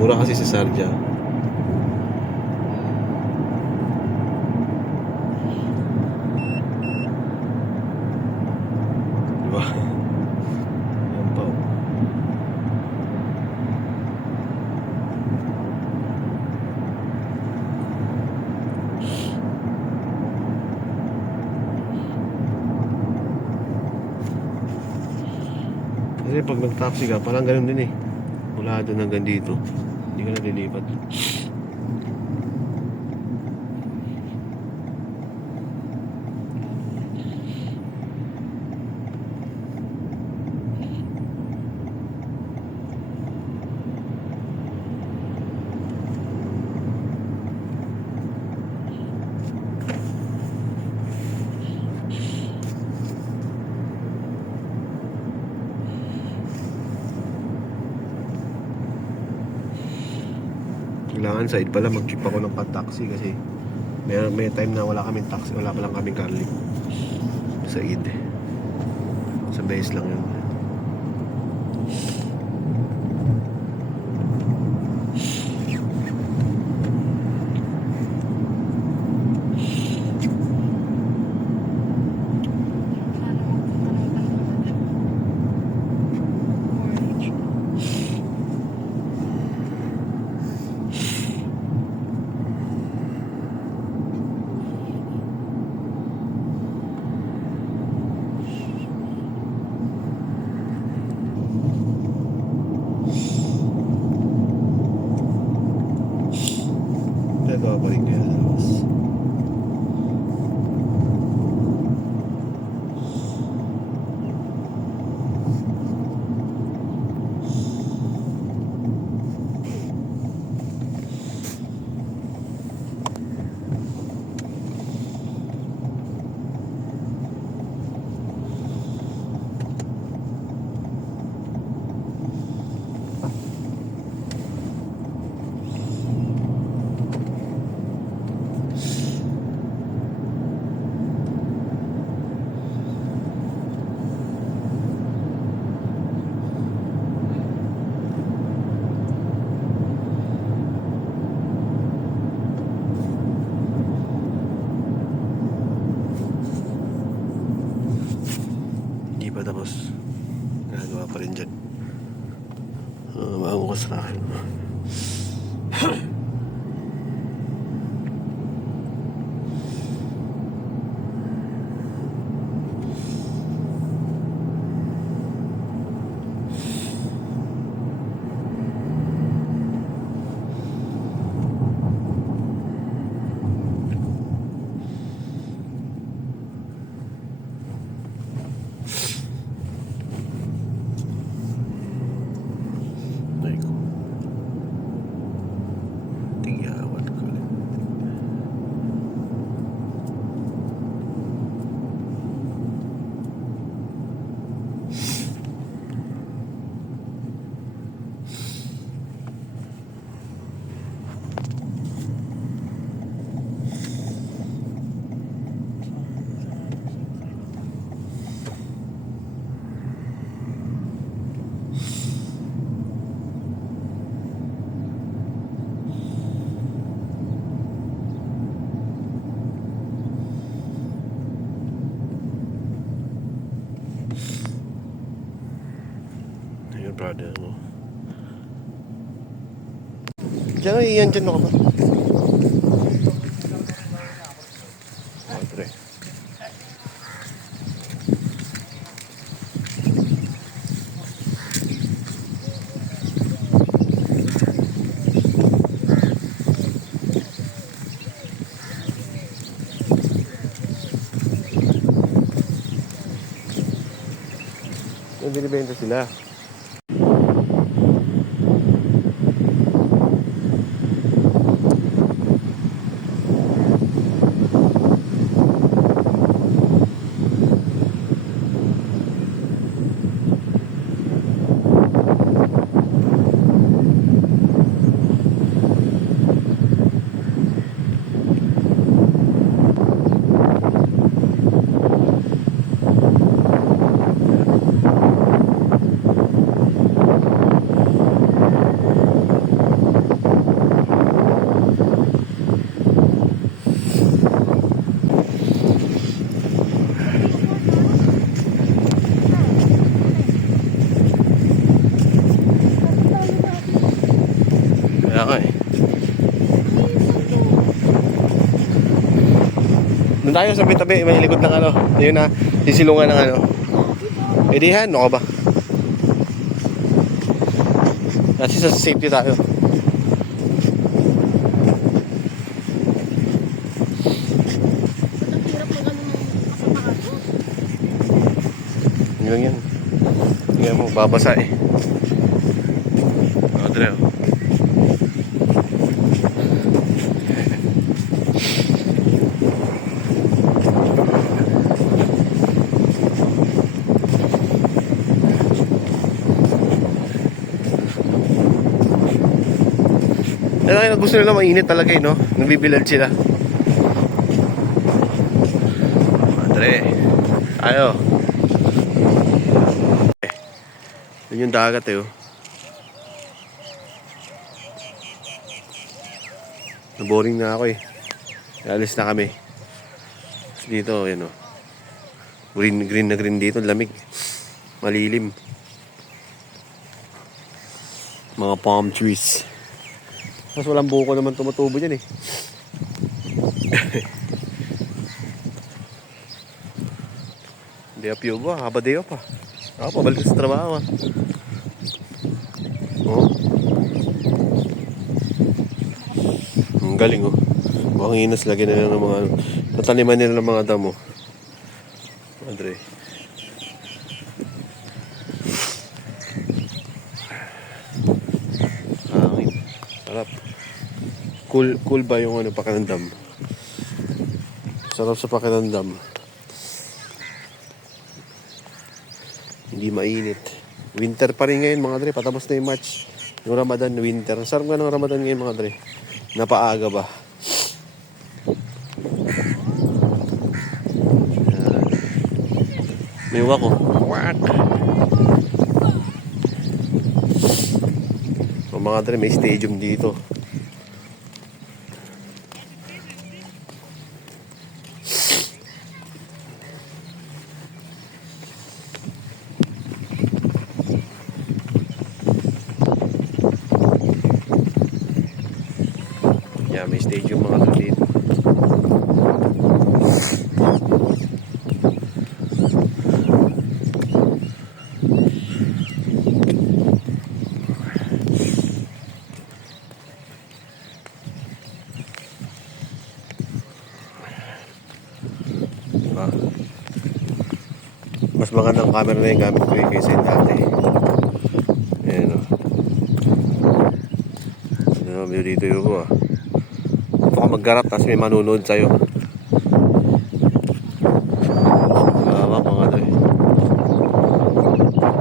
Mura kasi sa Sarja. Diba? Ayan pa oh. Kasi pag nag-taxi ka, parang ganun din eh. Mula doon hanggang dito, hindi ka na lilipat. Kailangan side pala mag-jeep ako ng pan-taxi kasi may time na wala kaming taxi, wala pa lang kaming Carly sa Eid. Sa base lang yun. Nagawa pa rin kaya sa labas. Pa tapos nagawa pa rin dyan. Maangukas na akin. Brother mo. Diyan iyan dyan mo ka ba? Padre. May binibenta sila. Kaya nga eh. Doon tayo sa tabi, may likod ng ano. Yun na, sisilungan ng ano. Eh di yan, ano ka ba? Kasi sa safety tayo. Yun yan. Tingnan mo, babasa eh. Andre, oh. Ano, gusto nila mainit talaga eh, no? Nabibilad sila. Andre, tayo. Yun yung dagat eh, oh. Naboring na ako eh. Alis na kami. Dito, yun oh. Green na green dito, lamig. Malilim. Mga palm trees. Mas walang buko naman tumutubo dyan eh. Day up yoga, haba day up ah. Ako, pabalik sa trabaho ah. Oh. Ang galing oh. Mukhang inas lagi na ng mga nataniman nila ng mga damo. Andre. Hangin. Sarap. Cool ba yung ano, pakiramdam? Sarap sa pakiramdam. Hindi mainit. Winter pa rin ngayon mga dre. Patapos na yung March. Yung Ramadan, winter. Sarap nga ng Ramadan ngayon mga dre. Napaaga ba? May wak oh. Wak! Mga dre, may stadium dito. May stadium mga kapit. Mas magandang camera na yung gamit ko kaysa yung dati. Ayan o. Ano na dito yung ko ah. Baka maggarap tapos may manunood sa'yo. Lawak mga ito eh.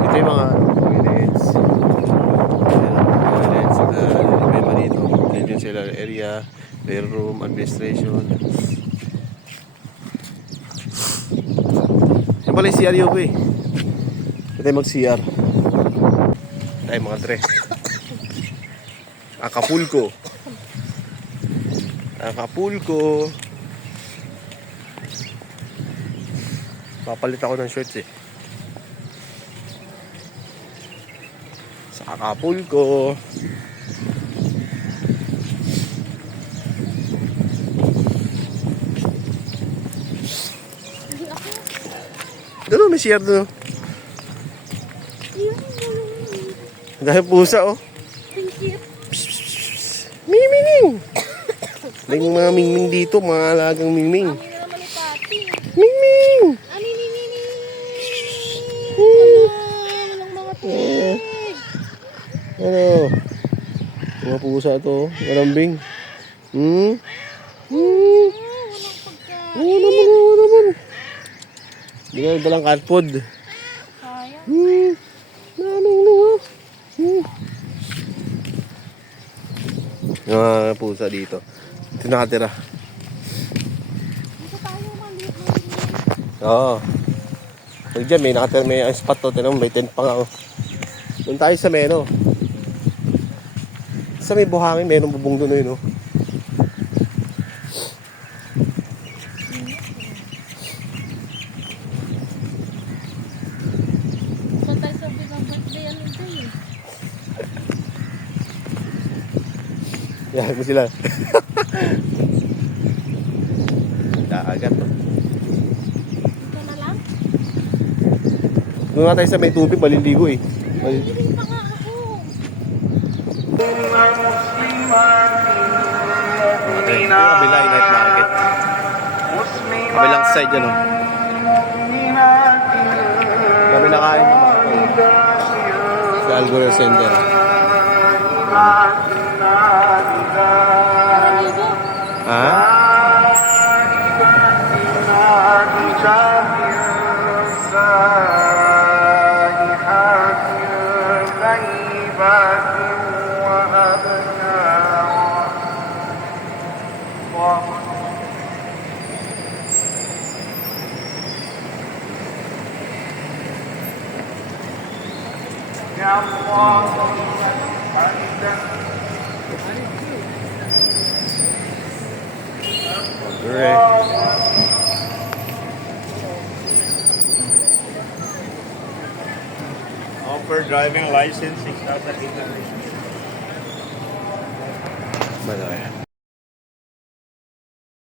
Ito yung mga toilets. Toilets. May iba dito. Dito yung cellular area. Bedroom, administration. Yan pala yung CR yung ko eh. Ito tayo mag-CR. Tayo mga tre. Acapulco. Acapulco. Papalit ako ng shorts eh. Sa Acapulco. Doon may share doon. Dahil pusa oh. Mimining. May mga mingming dito, mga alagang mingming. Mingming! Ano? Mga pusa ito, malambing. Oo naman. Hindi ka dalang cat food. Yung mga pusa dito. Ito nakatira. Dito tayo, maliit. Oo. Pag dyan, may nakatira, may spot to. Tinang, may tent pa nga. Oh. Doon tayo sa Meno. Sa may buhangin, mayroong bubong doon yun. Oh. Saan tayo sa birthday ano dyan eh? Yan mo sila. Kakagat. Ito na lang. Doon nga tayo sa may tubig, maliligo eh. Hindi pa nga ako. Okay, yung kabila ay night market. Kabilang side yan, oh. Kami nakain sa Algorithm Center. Naligo. Ha? Great. Offer driving license 6,800. Malaki.